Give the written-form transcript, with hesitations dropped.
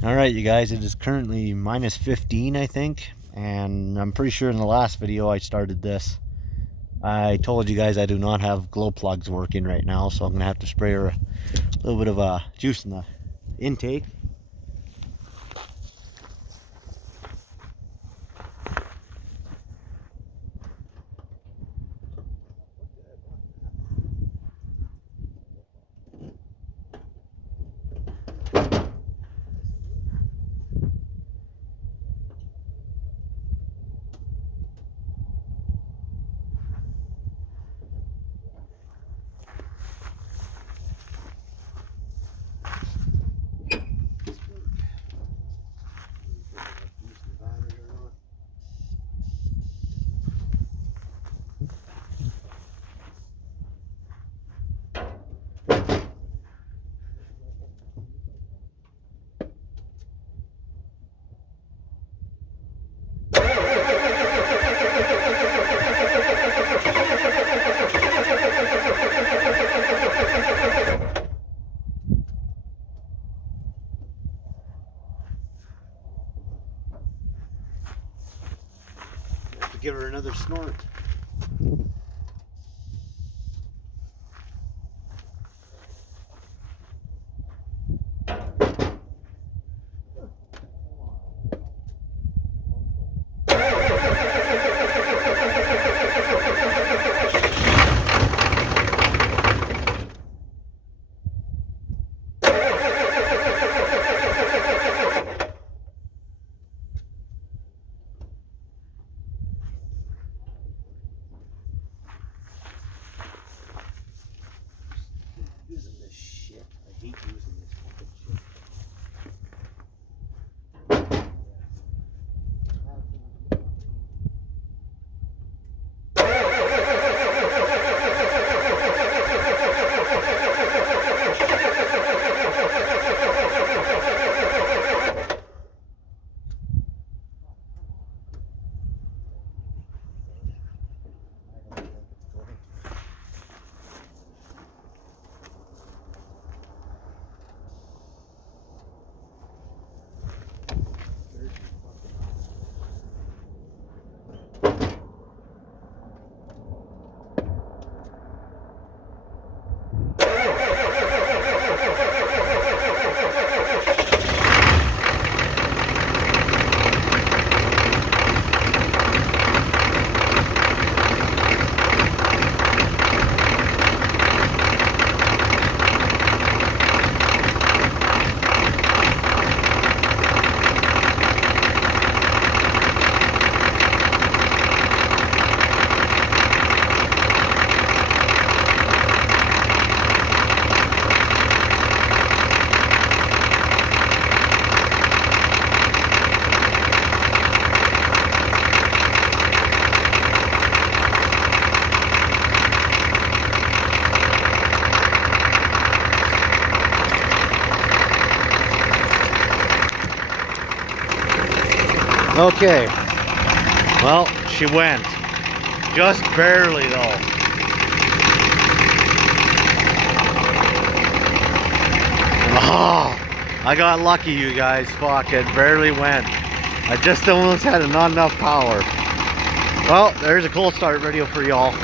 Alright, you guys, it is currently minus 15, I think, and I'm pretty sure in the last video I started this. I told you guys I do not have glow plugs working right now, so I'm going to have to spray a little bit of juice in the intake. Give her another snort. Using this shit. I hate using this fucking shit. Okay, well, she went. Just barely, though. Oh, I got lucky, you guys. Fuck, it barely went. I just almost had not enough power. Well, there's a cold start video for y'all.